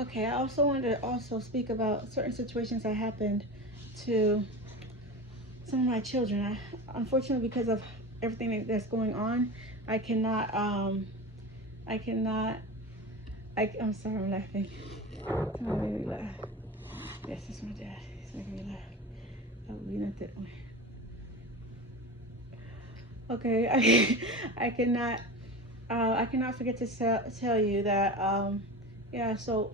Okay, I also wanted to also speak about certain situations that happened to some of my children. Unfortunately, because of everything that's going on, I cannot. I cannot. I'm sorry, I'm laughing. Somebody made me laugh. Yes, it's my dad. He's making me laugh. Oh, you know that. Okay, I cannot. I cannot forget to tell you that. Yeah. So,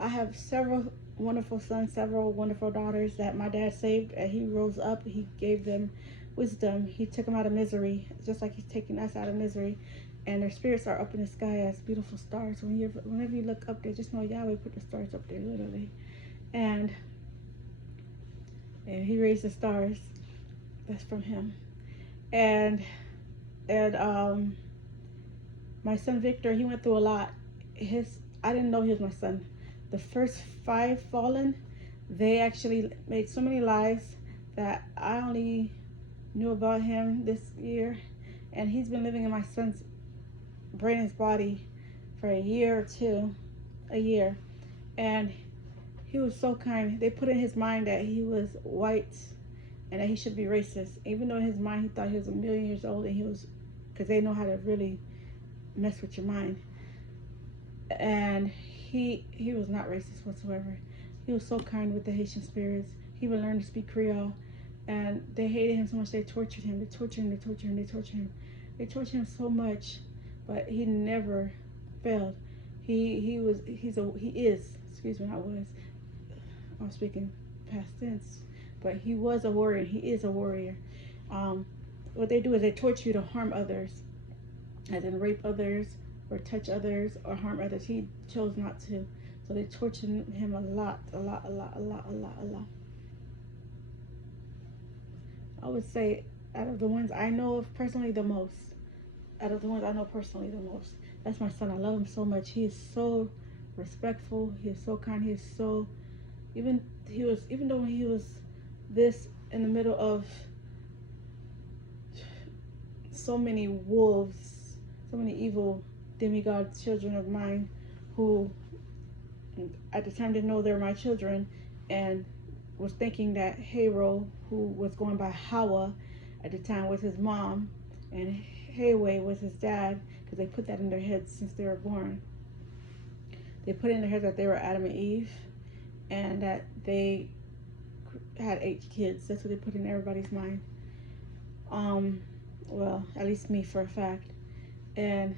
I have several wonderful sons, several wonderful daughters that my dad saved. And he rose up. He gave them wisdom. He took them out of misery, just like he's taking us out of misery. And their spirits are up in the sky as beautiful stars. Whenever you look up there, just know Yahweh put the stars up there, literally. And he raised the stars. That's from him. And and my son Victor, he went through a lot. I didn't know he was my son. The first five fallen, they actually made so many lies that I only knew about him this year, and he's been living in my son's brain and body for a year or two, a year, and he was so kind. They put in his mind that he was white and that he should be racist, even though in his mind he thought he was a million years old, and he was, because they know how to really mess with your mind. And he was not racist whatsoever. He was so kind with the Haitian spirits. He would learn to speak Creole, and they hated him so much they tortured him. They tortured him. They tortured him. They tortured him. They tortured him so much, but he never failed. He was he is. Excuse me, I was speaking past tense, but he was a warrior. He is a warrior. Um, what they do is they torture you to harm others, as in rape others or touch others or harm others. He chose not to. So they tortured him a lot, a lot, a lot, a lot, a lot, a lot. I would say out of the ones I know of personally the most. Out of the ones I know personally the most. That's my son. I love him so much. He is so respectful. He is so kind. He is so even though he was this in the middle of so many wolves, so many evil demigod children of mine who at the time didn't know they were my children and was thinking that Hero, who was going by Hawa at the time, was his mom, and Hayway was his dad, because they put that in their heads since they were born. They put in their heads that they were Adam and Eve and that they had 8 kids. That's what they put in everybody's mind. Well, at least me for a fact. And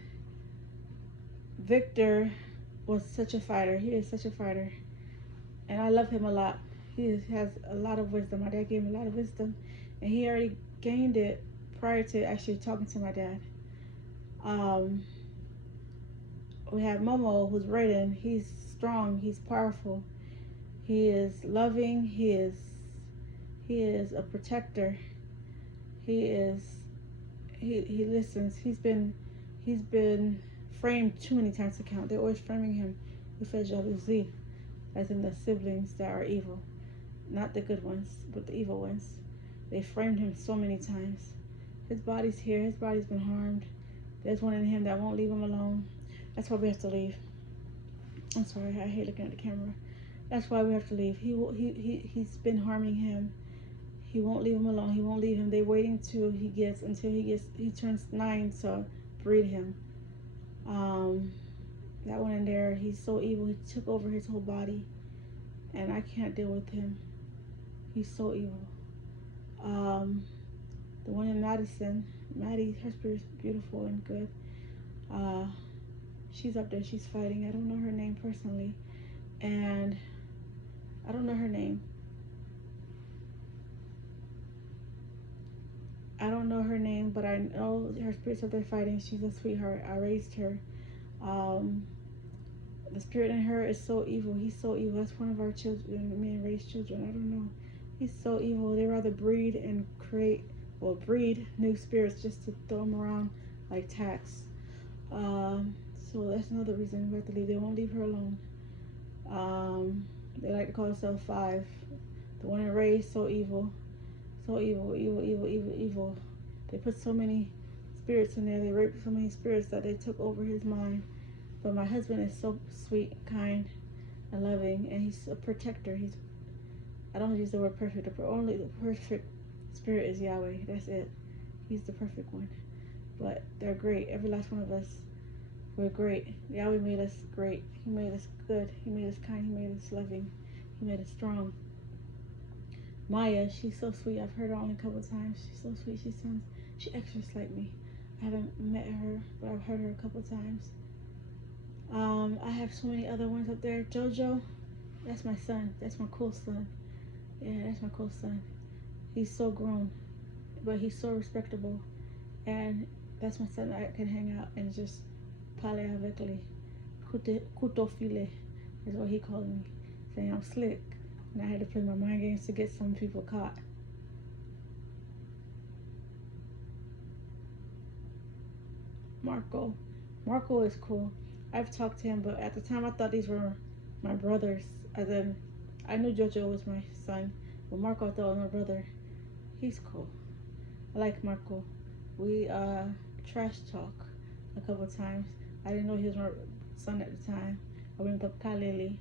Victor was such a fighter. He is such a fighter. And I love him a lot. He has a lot of wisdom. My dad gave him a lot of wisdom. And he already gained it prior to actually talking to my dad. We have Momo, who's Raiden. He's strong. He's powerful. He is loving. He is a protector. He listens. He's been framed too many times to count. They're always framing him with a jalousie, as in the siblings that are evil, not the good ones, but the evil ones. They framed him so many times. His body's here. His body's been harmed. There's one in him that won't leave him alone. That's why we have to leave. I'm sorry, I hate looking at the camera. That's why we have to leave. He's been harming him. He won't leave him alone. He won't leave him. They're waiting until he turns 9 to breed him. That one in there, he's so evil. He took over his whole body, and I can't deal with him. He's so evil. The one in Madison, Maddie, her spirit's beautiful and good. She's up there. She's fighting. I don't know her name personally, and I don't know her name. I don't know her name, but I know her spirit's up there fighting. She's a sweetheart. I raised her. The spirit in her is so evil. He's so evil. That's one of our children, men raised children. I don't know. He's so evil. They rather breed and breed new spirits just to throw them around like tax. So that's another reason we have to leave. They won't leave her alone. They like to call themselves 5. The one in Ray is so evil. So evil, evil, evil, evil, evil. They put so many spirits in there. They raped so many spirits that they took over his mind. But my husband is so sweet, kind. and loving, and he's a protector. I don't use the word perfect. The only the perfect spirit is Yahweh. That's it. He's the perfect one. But they're great. Every last one of us, we're great. Yahweh made us great. He made us good. He made us kind. He made us loving. He made us strong. Maya, she's so sweet. I've heard her only a couple of times. She's so sweet. She acts just like me. I haven't met her, but I've heard her a couple of times. I have so many other ones up there. Jojo, that's my son. That's my cool son. Yeah, that's my cool son. He's so grown, but he's so respectable. And that's my son. I can hang out and just parler avec lui. Couteau filet is what he called me, saying I'm slick. And I had to play my mind games to get some people caught. Marco is cool. I've talked to him, but at the time I thought these were my brothers. As in, I knew Jojo was my son, but Marco I thought was my brother. He's cool. I like Marco. We trash talk a couple of times. I didn't know he was my son at the time. I went up Kaleli.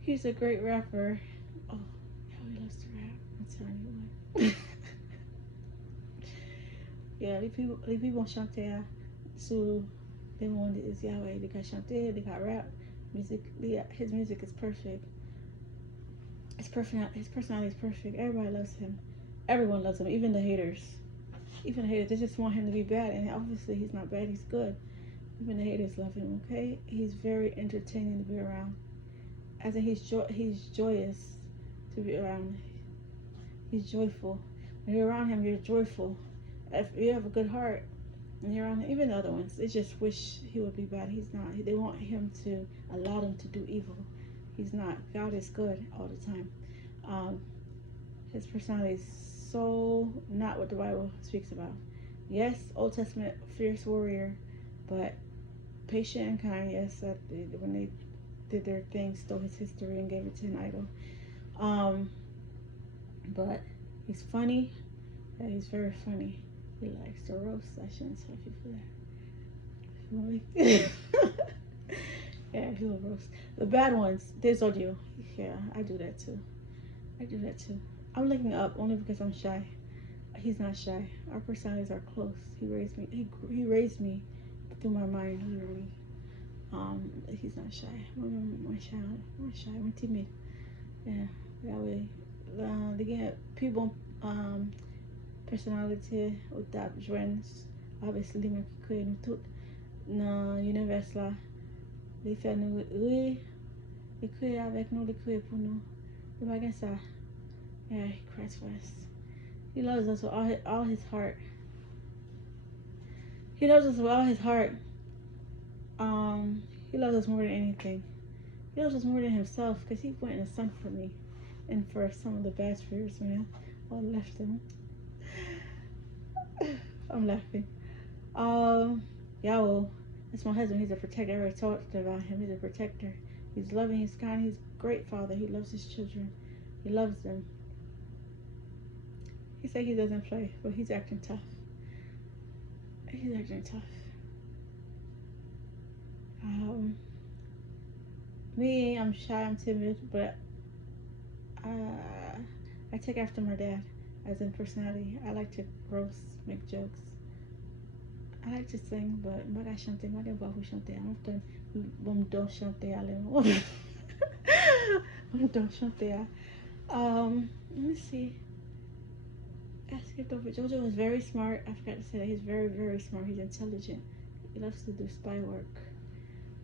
He's a great rapper. Oh, how he loves to rap. I'm telling you what. Yeah, les people chanter sur le monde is Yahweh. They got chanter, they got rap. His music is perfect. His personality is perfect. Everybody loves him. Everyone loves him, even the haters. Even the haters, they just want him to be bad, and obviously he's not bad. He's good. Even the haters love him. Okay, he's very entertaining to be around. As in, he's joyous to be around. He's joyful. When you're around him, you're joyful. If you have a good heart, and you're around him, even the other ones, they just wish he would be bad. He's not. They want him to allow them to do evil. He's not. God is good all the time. His personality is so not what the Bible speaks about. Yes, Old Testament fierce warrior, but patient and kind. Yes, when they did their thing, stole his history and gave it to an idol. But he's funny. Yeah, he's very funny. He likes to roast. I shouldn't tell people that. Yeah, he will roast. The bad ones, there's audio. Yeah, I do that too. I'm looking up only because I'm shy. He's not shy. Our personalities are close. He raised me. He raised me through my mind, literally. He's not shy. I'm shy. I'm timid. Yeah, that way. Again, people personnalité ou tap jwen obviously li men ki kreye nou tout nan univers la. Li fè nou li kreye avèk nou, li kreye pou nou. Li bagen sa. Yeah, he cries for us. He loves us with all his heart. He loves us with all his heart. He loves us more than anything. He loves us more than himself because he went in the sun for me and for some of the bad spirits, man. I left him. I'm laughing. Yahweh, that's my husband. He's a protector. I already talked about him. He's a protector. He's loving. He's kind. He's a great father. He loves his children. He loves them. He said he doesn't play, but he's acting tough. He's acting tough. Me, I'm shy. I'm timid, but I take after my dad. As in personality, I like to roast, make jokes. I like to sing, but I can't chante. I can't chante. I'm often don't chante. Don't chante. Let me see. I skipped over. Jojo is very smart. I forgot to say that he's very, very smart. He's intelligent. He loves to do spy work.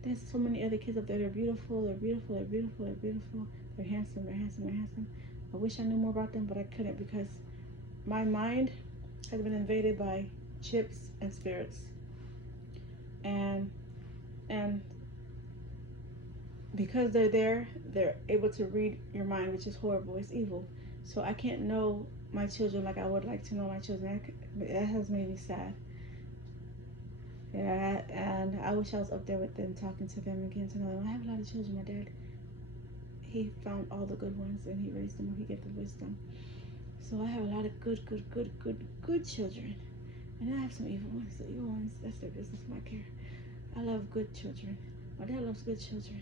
There's so many other kids up there. They're beautiful. They're beautiful. They're beautiful. They're beautiful. They're handsome. They're handsome. They're handsome. I wish I knew more about them, but I couldn't because my mind has been invaded by chips and spirits, and because they're there, they're able to read your mind, which is horrible. It's evil. So I can't know my children like I would like to know my children. That has made me sad. Yeah, and I wish I was up there with them, talking to them and getting to know them. I have a lot of children. My dad, he found all the good ones and he raised them. He gave them wisdom. So I have a lot of good children. And I have some evil ones. The evil ones, that's their business, my care. I love good children. My dad loves good children.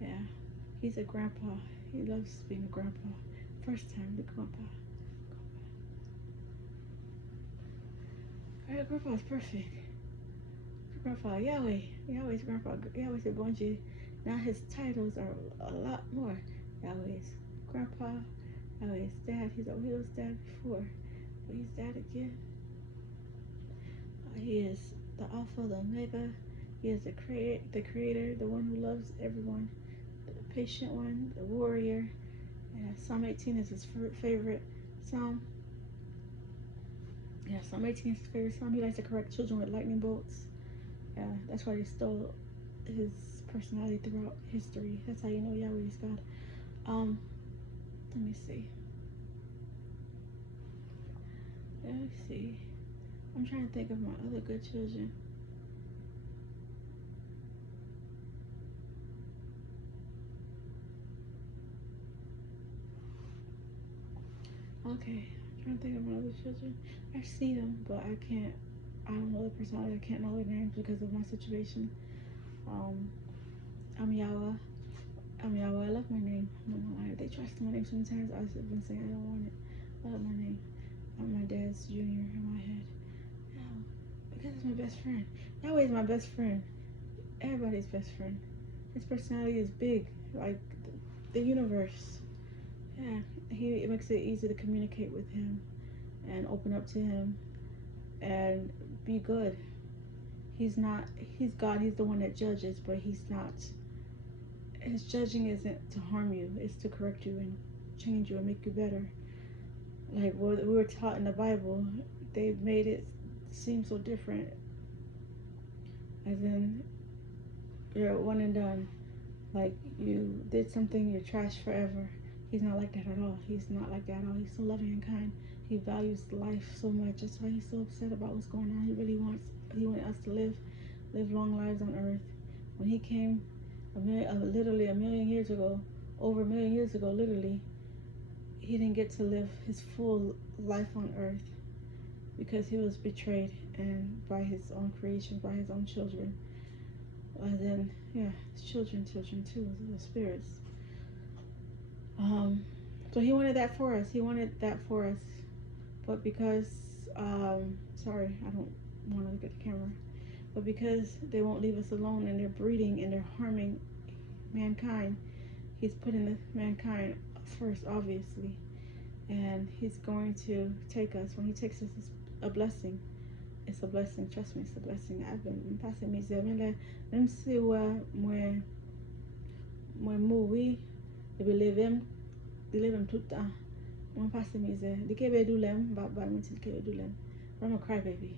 Yeah, he's a grandpa. He loves being a grandpa. First time the grandpa. Alright, grandpa's perfect. Grandpa Yahweh. Yahweh's grandpa. Yahweh's a Bonji. Now his titles are a lot more. Yahweh's grandpa. Yahweh's dad. He was dad before, but he's dad again. He is the Alpha, the Omega. He is the creator, the one who loves everyone, the patient one, the warrior. And Psalm 18 is his favorite psalm. Yeah, Psalm 18 is his favorite psalm. He likes to correct children with lightning bolts. Yeah, that's why he stole his personality throughout history. That's how you know Yahweh is God. Let me see. Let me see. I'm trying to think of my other good children. Okay, I'm trying to think of my other children. I see them, but I don't know their personality. I can't know their names because of my situation. I'm Yawa. I love my name. I'm not gonna lie. They try to steal my name sometimes. I've been saying I don't want it. I love my name. I'm my dad's junior in my head. Yeah, because it's my best friend. Yahweh is my best friend. Everybody's best friend. His personality is big, like the universe. Yeah, it makes it easy to communicate with him and open up to him and be good. He's God. He's the one that judges, but he's not. His judging isn't to harm you. It's to correct you and change you and make you better. Like what we were taught in the Bible, they made it seem so different. As in, you're one and done. Like you did something, you're trash forever. He's not like that at all. He's not like that at all. He's so loving and kind. He values life so much. That's why he's so upset about what's going on. He wanted us to live long lives on earth. When he came literally a million years ago, over a million years ago, literally, he didn't get to live his full life on earth because he was betrayed and by his own creation, by his own children. And then, yeah, his children too, the spirits. So he wanted that for us. But because, sorry, I don't want to look at the camera. But because they won't leave us alone and they're breeding and they're harming mankind, he's putting the mankind first, obviously. And he's going to take us. When he takes us, it's a blessing. It's a blessing. Trust me, it's a blessing. I've been passing me seven. Même si moi mouri, je vais lever tout le temps. Moi passe misère. Dès que je doulem, bah moi dis que doulem. I'm a crybaby.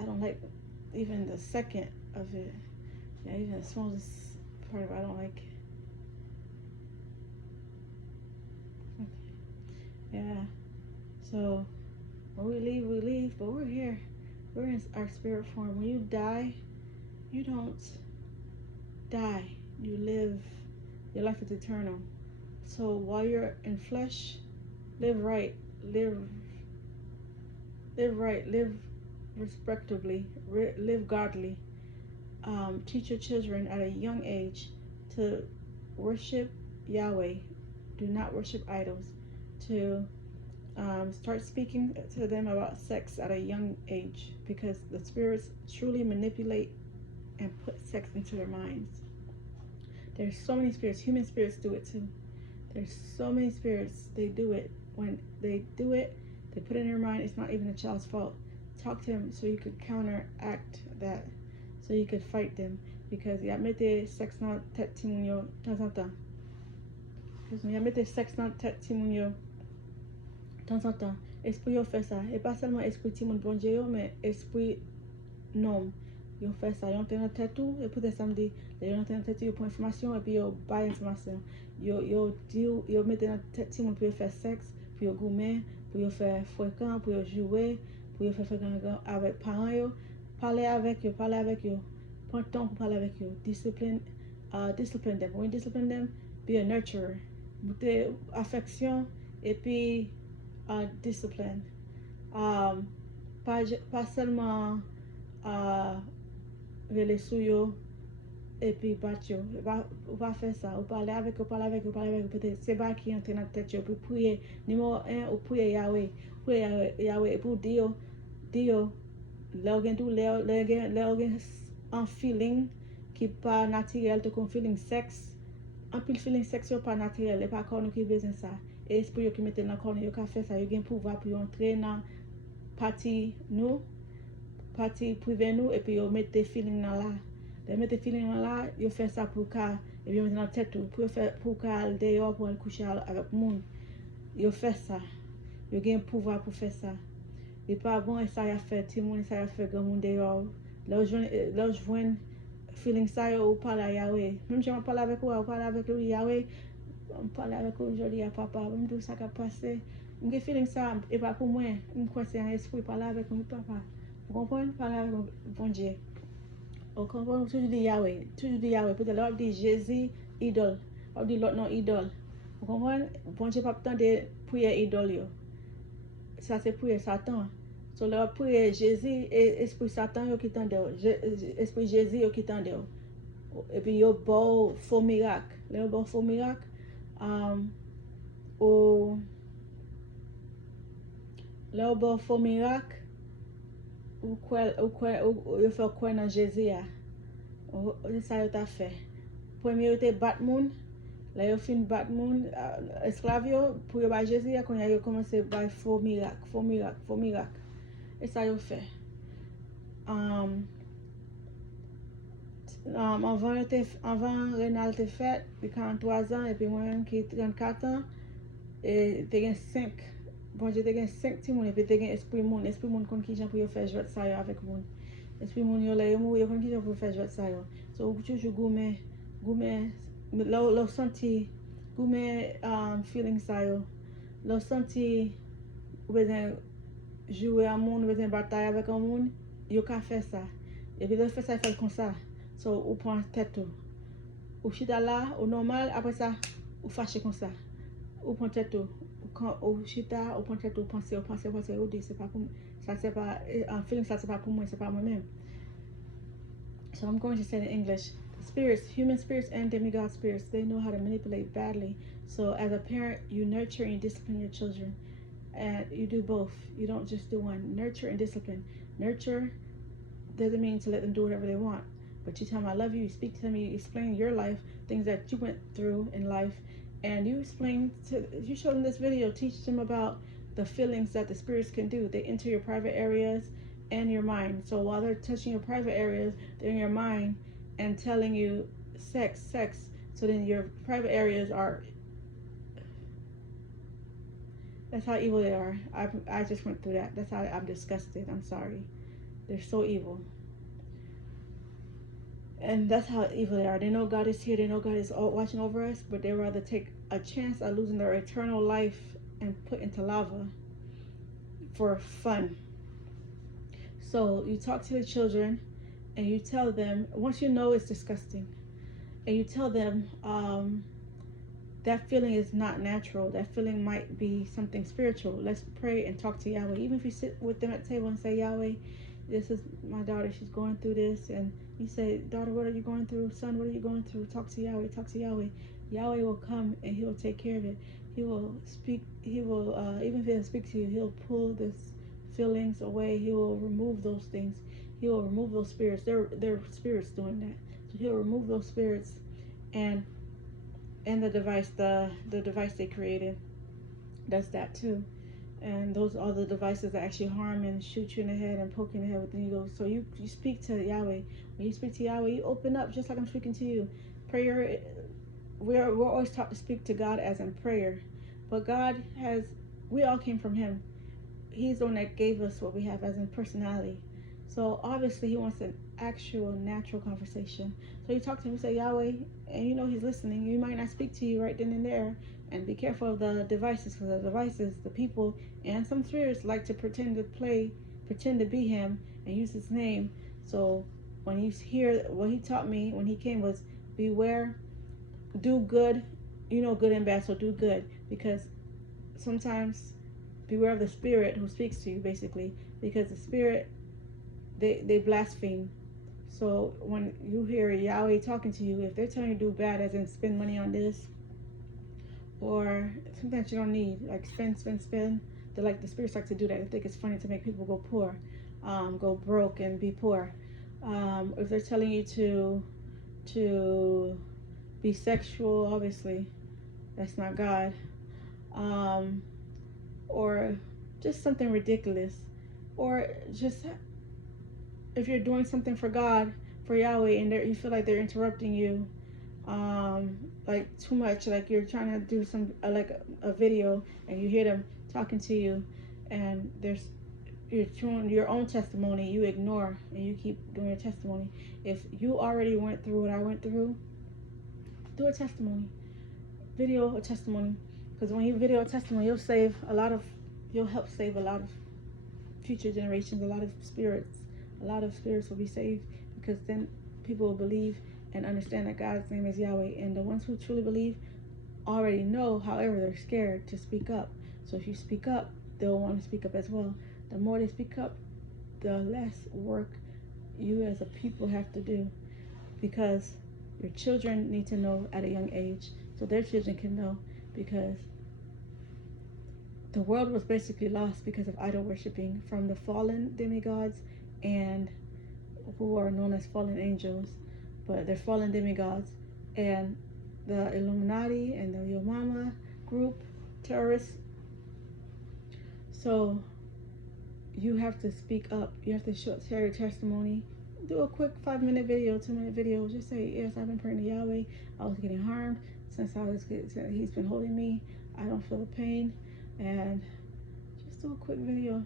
I don't like even the second of it. Yeah, even the smallest part of it, I don't like. Okay. Yeah. So when we leave, but we're here. We're in our spirit form. When you die, you don't die. You live. Your life is eternal. So while you're in flesh, live right, live respectably, live godly. Teach your children at a young age to worship Yahweh. Do not worship idols. To start speaking to them about sex at a young age, because the spirits truly manipulate and put sex into their minds. There's so many spirits. Human spirits do it too. There's so many spirits. They do it. When they do it, they put it in their mind. It's not even a child's fault. Talk to them so you could counteract that, so you could fight them. Because il y a mis sexe dans tête ti moun yo temps en temps. Il y a mis sexe dans tête ti moun yo temps en temps. Esprit yo fait ça. Et pas seulement esprit ti moun bon Dieu, mais esprit nom. Yo fait ça. Yo entend dans tête tout, et puis des samedi, yo entend dans tête yo pour information, et puis yo bail information. Yo mette dans tête ti moun pour faire sexe, pour yo gourmet, pour yo faire fréquent, pour yo jouer, pour yo faire fréquent avec parents yo. Parler avec yo. Prends le temps pour parler avec yo. Discipline them. When you discipline them, be a nurturer. Mettez affection et puis discipline. Pas seulement les sous yo et puis battre yo. Ou pas faire ça. Ou parler avec eux, parler avec eux, parler avec eux. Peut-être c'est pas qui entre dans la tête yo. Puis prier. Numéro 1, ou prier Yahweh. Prier Yahweh. Pour dire, là, on tout, là, un feeling qui pas naturel, te qu'on feeling sexe. Un pile feeling sexe yo pas naturel. Et pas encore nous qui besoin ça. Et esprit yo qui mette dans le corps, yo ka fait ça. Yo gen pouvoir pour entrer dans partie nous. Parti privé nous et puis yo mette feeling dans là. De mette feeling dans là, yo fait ça pour ka et puis mettre dans tête tout pour ka aller dehors pour aller coucher avec monde. Yo fait ça. Yo gain pouvoir pour faire ça. Et pas bon et ça y a fait tout monde ça y a fait grand monde dehors. Là je vois feeling ça yo parler à Yahweh. Même si on parle avec ou parle avec lui Yahweh, on parle avec lui aujourd'hui à papa, même tout ça qui a passé. J'ai feeling ça et pas pour moi, me crois c'est un esprit parler avec mon papa. Vous comprenez? Parler avec bon Dieu. Vous comprenez? Toujours dit Yahweh. Toujours dit Yahweh. Peut-être l'autre dit Jésus, idole. L'autre dit l'autre non, idole. Vous comprenez? Bon Dieu pas tant de prier idole. Yo. Ça c'est prier Satan. So l'autre prier Jésus et esprit Satan yo qui t'en esprit Jésus yo qui t'en et puis yo bon faux miracle. Le bon faux miracle. Ou le bon faux miracle. Ou fait quoi dans Jésus a. C'est ça yo t'a fait. Premier yo te bat moun, là yo fin bat moun, esclave yo, pour yo ba Jésus a kon yo commencé by faux miracle. Et ça yo fait. Avant Renal te fait, puis 43 ans, et puis moi-même qui 34 ans, et te gen 5. Bon, je te gen 5 ti moun, et puis te gen esprit moun kon ki jan pou yo faire jouet ça yo avec moun. Esprit moun yo la yo mou, yo kon ki jan pou faire jouet ça yo. So, ou toujours goumen, lo senti, goumen feeling ça yo. Lo senti, ou bezen jouer à moun, ou bezen bataille avec un moun, yo ka fait ça. Et puis, lo fait ça, fait comme ça. So, ou prend tête ou. Ou chita là, ou normal, après ça, ou fâché comme ça. Ou prend tête ou. Quand ou chita, ou prend tête ou penser, ou dit, c'est pas pour moi. Ça, c'est pas, un feeling, ça, c'est pas pour moi, c'est pas moi-même. So I'm going to say it in English. Spirits, human spirits and demigod spirits, they know how to manipulate badly. So as a parent, you nurture and discipline your children. And you do both. You don't just do one. Nurture and discipline. Nurture doesn't mean to let them do whatever they want. But you tell them I love you, you speak to them, you explain your life, things that you went through in life. And you show them this video, teach them about the feelings that the spirits can do. They enter your private areas and your mind. So while they're touching your private areas, they're in your mind and telling you sex. So then your private areas are, that's how evil they are. I just went through that. That's how I'm disgusted. I'm sorry. They're so evil. And that's how evil they are. They know God is here. They know God is watching over us, but they rather take a chance of losing their eternal life and put into lava for fun. So you talk to the children and you tell them, once you know it's disgusting, and you tell them that feeling is not natural. That feeling might be something spiritual. Let's pray and talk to Yahweh. Even if you sit with them at the table and say, Yahweh, this is my daughter, she's going through this, and you say, daughter, what are you going through? Son, what are you going through? Talk to Yahweh. Yahweh will come and he will take care of it. He will speak, even if he doesn't speak to you, he'll pull this feelings away. He will remove those things. He will remove those spirits. They're spirits doing that. So he'll remove those spirits, and the device they created does that too. And those are the devices that actually harm and shoot you in the head and poke you in the head with needles. So you speak to Yahweh. When you speak to Yahweh, you open up just like I'm speaking to you. Prayer, we're always taught to speak to God as in prayer. But we all came from him. He's the one that gave us what we have as in personality. So obviously he wants an actual natural conversation. So you talk to him, you say Yahweh, and you know he's listening. You might not speak to you right then and there. And be careful of the devices, because the devices, the people, and some spirits like to pretend to be him and use his name. So when you hear what he taught me when he came was beware, do good, good and bad, so do good. Because sometimes beware of the spirit who speaks to you, basically, because the spirit, they blaspheme. So when you hear Yahweh talking to you, if they're telling you to do bad, as in spend money on this, or sometimes you don't need, like spend. They like the spirits like to do that. They think it's funny to make people go poor, go broke and be poor. If they're telling you to be sexual, obviously that's not God. Um, or just something ridiculous, or just if you're doing something for God, for Yahweh, and you feel like they're interrupting you, like too much, like you're trying to do some like a video and you hear them talking to you, and you're showing your own testimony, you ignore and you keep doing your testimony. If you already went through what I went through, do a testimony, video a testimony, because when you video a testimony, you'll help save a lot of future generations. A lot of spirits will be saved, because then people will believe and understand that God's name is Yahweh. And the ones who truly believe already know, however, they're scared to speak up. So if you speak up, they'll want to speak up as well. The more they speak up, the less work you as a people have to do, because your children need to know at a young age, so their children can know, because the world was basically lost because of idol worshiping from the fallen demigods, and who are known as fallen angels, but they're fallen demigods, and the Illuminati and the Yo Mama group, terrorists. So you have to speak up. You have to share your testimony. Do a quick 5-minute video, 2-minute video. Just say, yes, I've been praying to Yahweh. I was getting harmed since He's been holding me. I don't feel the pain. And just do a quick video.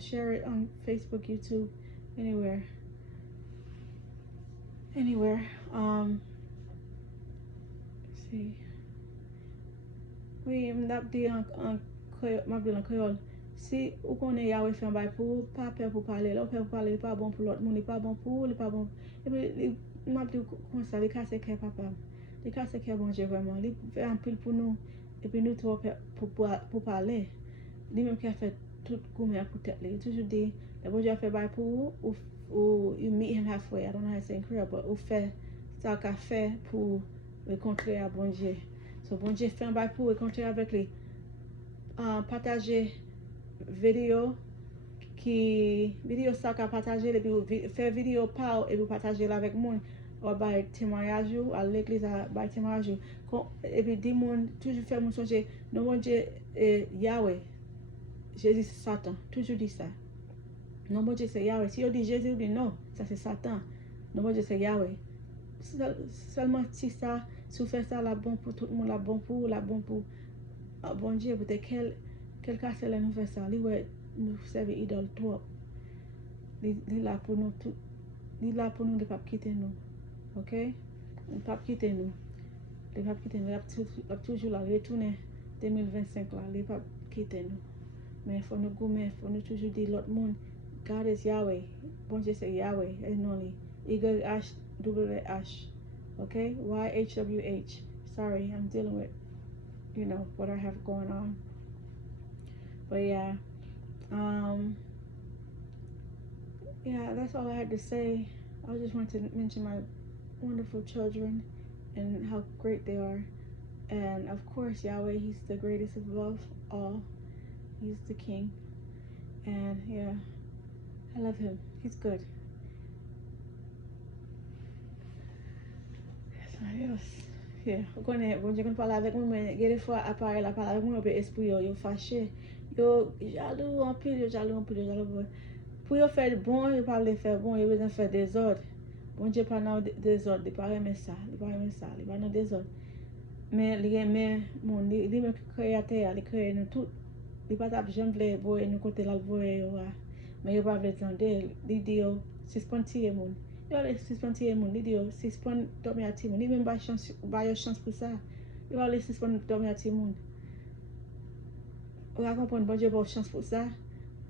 Share it on Facebook, YouTube, anywhere. Let's see. Oui, m'dapdi an Creole. Si ou konen Yahweh fait un bail pour pas peur pour parler, là peur pour parler, pas bon pour l'autre monde, il pas bon pour, il pas bon. Et puis m'a dit comme ça, il casse cœur papa. Il casse cœur bon Dieu vraiment. Il fait un pile pour nous et puis nous trop pour parler. Lui même qui a fait tout gourmet pour tête. Il toujours dit, le bon Dieu a fait bail pour ou you meet him halfway. I don't know how to say in Creole, but ou fait ça qu'a fait pour rencontrer à bon Dieu. So bon Dieu fait un bail pour rencontrer avec lui. Partager vidéo ça qu'a partagé, et puis faire vidéo par et puis partager avec monde, ou by témoignage à l'église, by témoignage, et puis dis monde toujours faire mon songer non mon Dieu Yahweh, Jésus c'est Satan, toujours dit ça. Non mon Dieu c'est Yahweh. Si on dit Jésus, on dit non, ça c'est Satan. Non mon Dieu c'est Yahweh. Seulement si ça, si vous faites ça, la bon pour tout le monde, la bon pour bon Dieu, peut-être quel cas c'est là nous fait ça, nous servir idole trop. Il là pour nous tout, il là pour nous de pas quitter nous. OK? Ne pas quitter nous. De pas quitter nous, il a toujours là retourner 2025 là, il pas quitter nous. Mais faut nous gommer, faut nous toujours dire l'autre monde, God is Yahweh. Bon Dieu c'est Yahweh, and only YHWH. Okay? YHWH. Sorry, I'm dealing with what I have going on. But yeah, that's all I had to say. I just wanted to mention my wonderful children and how great they are. And of course, Yahweh, He's the greatest above all. He's the King. And yeah, I love Him. He's good. Yes. Yeah, bon Dieu qu'on parle avec moi, mais il y a des fois, à parler avec moi, esprit yo fâché, yo jaloux en pile, yo jaloux. Pour yo faire bon, yo pas le faire bon, yo besoin faire des ordres. Bon Dieu pas dans des ordres, il pas aimer ça, il pas dans des ordres. Mais il aime mon, il même créateur, il crée nous tout. Il pas t'a jamais voulu voir nous côté là voir yo. Mais yo pas veut entendre, il dit yo suspendre mon. Yo les suspendre mon, il dit yo suspendre dormir à ti mon. Il même pas chance pour ça. Yo les suspendre dormir à ti mon. On va comprendre, bon Dieu, bonne chance pour ça.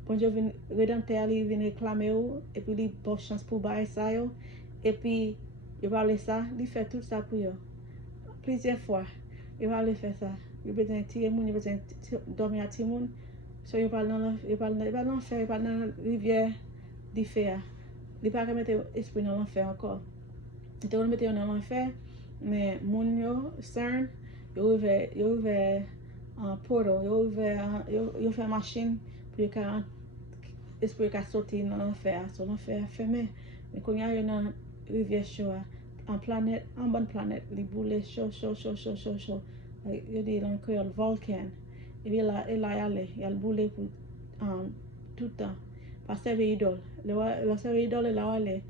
Bon Dieu, rédempteur, il vient réclamer, et puis il bonne chance pour bailler ça, et puis il va aller ça, il fait tout ça pour eux. Plusieurs fois, il va aller faire ça. Il va besoin de tirer moun, il va besoin de dormir à tirer moun. So il va dans l'enfer, il va dans la rivière d'Iféa. li pa ka mette esprit dans l'enfer encore. Il te va mettre dans l'enfer, mais moun yo, CERN, yo ouvert un portal, yo fait machine pour yo ka esprit ka sorti dans l'enfer, so l'enfer fermé. Mais quand y a une rivière chaud, en bonne planète, li boule chaud. Yo dit en créole volcan. Et puis là, il a boule pour tout le temps. Pas servir idole. Le servir idole là aller.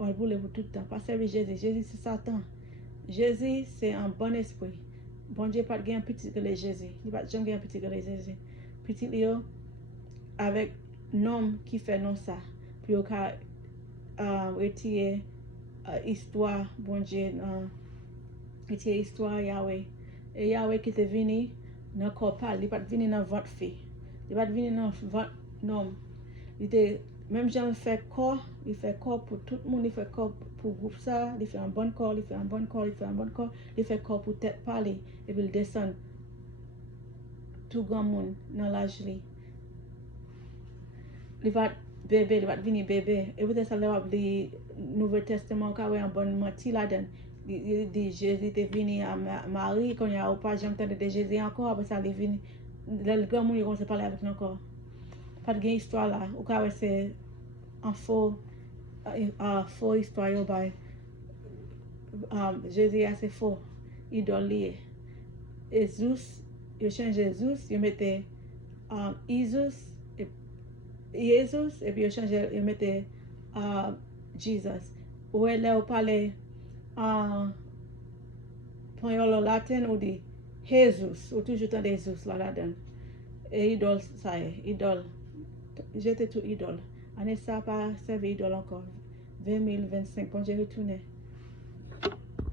On boule pour tout le temps. Pas servir Jésus. Jésus c'est Satan. Jésus c'est un bon esprit. Bon Dieu pas de petit que les Jésus. Il pas jamais un petit que les Jésus. Petit Léo avec nom qui fait non ça. Puis au cas retirer histoire bon Dieu retirer histoire Yahweh. Et Yahweh qui te venu dans corps pas, il pas venu dans votre fille. Il pas venu dans votre nom. Il te même Jean fait corps, il fait corps pour tout le monde, il fait corps pour groupe ça, il fait un bon corps, il fait un bon corps, il fait corps pour tête parler et puis il descend tout grand monde dans l'âge li. Il va bébé, il va venir bébé. Et peut-être ça le Nouveau Testament quand un bon menti là-dedans. Il dit Jésus est venu à Marie quand il y a pas jamais entendu de Jésus encore après ça il est venu le grand monde il commence à parler avec nous encore. Pas de histoire là, ou quand c'est un faux histoire yo by Jésus assez faux idole lié. Jésus, il change Jésus, il mettait Jesus et puis il change il mettait Jesus. Ou elle a parlé Panyolo latin ou dit Jesus, ou toujours tant de Jesus là-dedans. Et idole, ça y est, idole. J'étais tout idole. Année ça pas servi idole encore. 2025, quand j'ai retourné.